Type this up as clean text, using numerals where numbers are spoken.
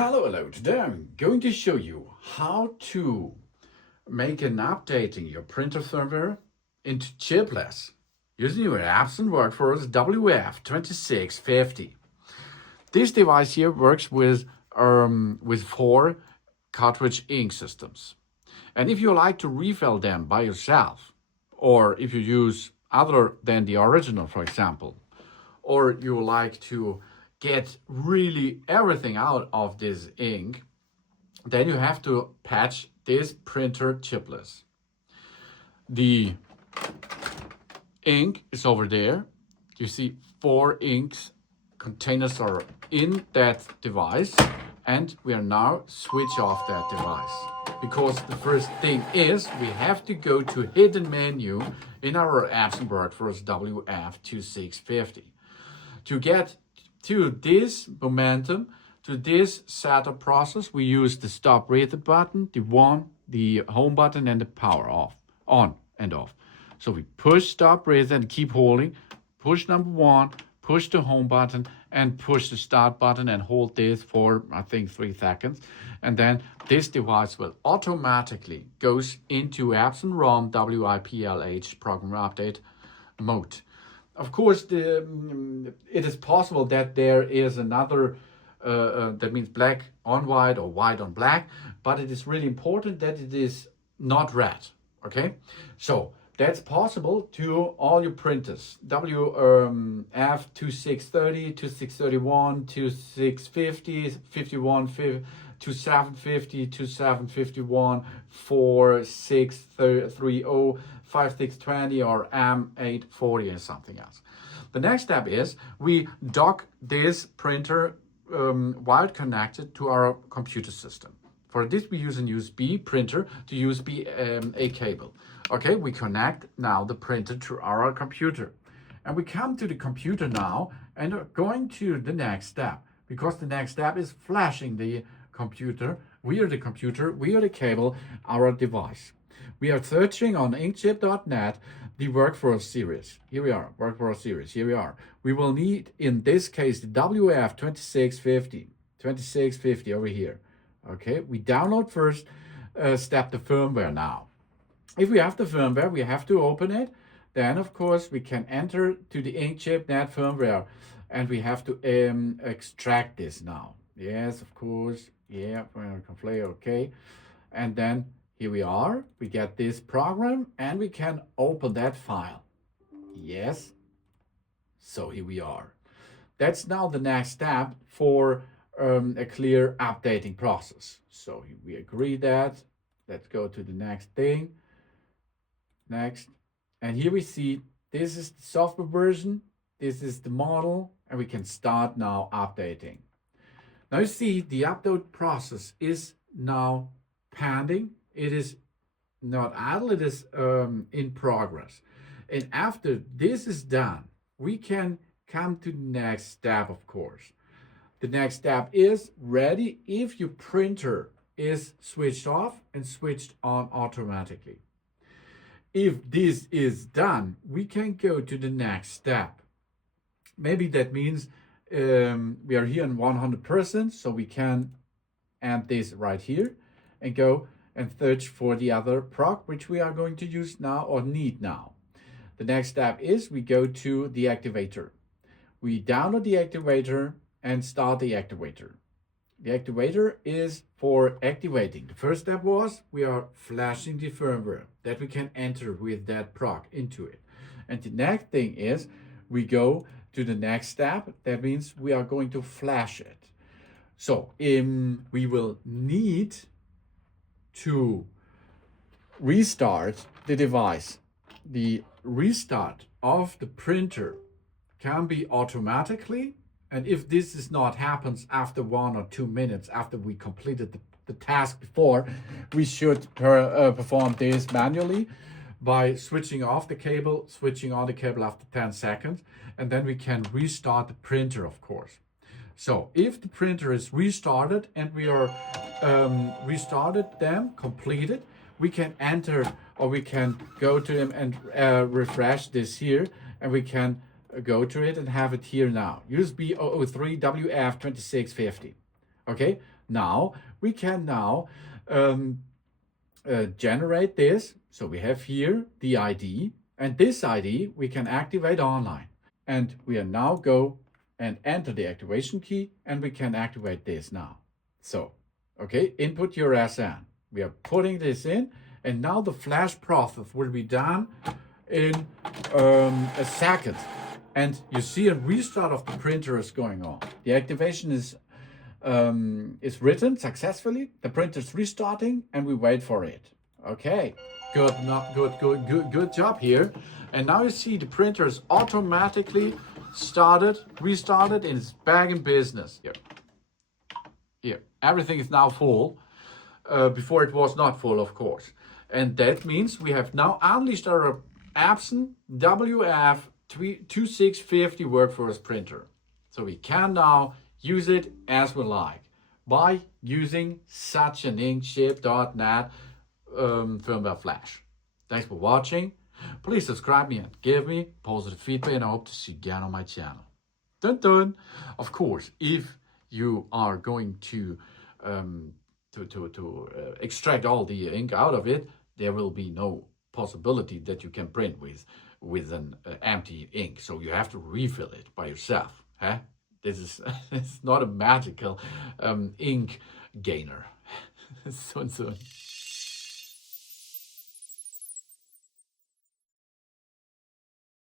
Hello. Today I'm going to show you how to make an updating your printer firmware into chipless using your Epson Workforce WF2650. This device here works with 4 cartridge ink systems. And if you like to refill them by yourself, or if you use other than the original, for example, or you like to get really everything out of this ink, then you have to patch this printer chipless. The ink is over there. You see 4 inks containers are in that device, and we are now switch off that device. Because the first thing is we have to go to hidden menu in our Epson Workforce WF2650. To get to this momentum, to this setup process, we use the stop breather button, the home button, and the power off, on and off. So we push stop breather and keep holding, push number 1, push the home button, and push the start button and hold this for, I think, 3 seconds. And then this device will automatically goes into Epson ROM WIPLH program update mode. Of course, it is possible that there is another, that means black on white or white on black, but it is really important that it is not red, okay? So that's possible to all your printers, WF2630, 2631, 2650, 2750, 2751, 4630, 5620 or M840 or something else. The next step is we dock this printer wired connected to our computer system. For this we use a USB printer to USB A cable. Okay, we connect now the printer to our computer. And we come to the computer now and are going to the next step, because the next step is flashing the computer, via the cable, our device. We are searching on inkchip.net the Workforce series. Here we are, Workforce series, here we are. We will need, in this case, the WF2650 over here. Okay, we download first, step the firmware now. If we have the firmware, we have to open it. Then, of course, we can enter to the inkchip.net firmware, and we have to extract this now. Yes, of course. Yeah, okay. And then here we are, we get this program and we can open that file. Yes, so here we are. That's now the next step for a clear updating process. So we agree that. Let's go to the next thing. Next. And here we see this is the software version, this is the model, and we can start now updating. Now you see the upload process is now pending. It is not idle, it is in progress. And after this is done, we can come to the next step, of course. The next step is ready if your printer is switched off and switched on automatically. If this is done, we can go to the next step. Maybe that means we are here in 100%, so we can end this right here and go and search for the other proc which we are going to use now or need now. The next step is we go to the activator. We download the activator and start the activator. The activator is for activating. The first step was we are flashing the firmware that we can enter with that proc into it. And the next thing is we go to the next step. That means we are going to flash it. So we will need to restart the device. The restart of the printer can be automatically, and if this is not happens after 1 or 2 minutes after we completed the task before, we should perform this manually by switching off the cable, switching on the cable after 10 seconds, and then we can restart the printer, of course. So if the printer is restarted and we are completed, we can enter, or we can go to them and refresh this here, and we can go to it and have it here now. USB 003 WF2650. Okay, Now we can generate this. So we have here the ID, and this ID we can activate online. And we are now go and enter the activation key, and we can activate this now. So, okay, input your SN. We are putting this in, and now the flash process will be done in a second. And you see a restart of the printer is going on. The activation is written successfully. The printer is restarting, and we wait for it. Okay, good job here. And now you see the printer is automatically restarted, and it's back in business. Here, everything is now full. Before it was not full, of course. And that means we have now unleashed our Epson WF2650 workforce printer. So we can now use it as we like by using such an Inkship.net firmware flash. Thanks for watching. Please subscribe me and give me positive feedback, and I hope to see you again on my channel. Dun dun! Of course, if you are going to extract all the ink out of it, there will be no possibility that you can print with an empty ink. So you have to refill it by yourself. Huh? This is it's not a magical ink gainer. Soon.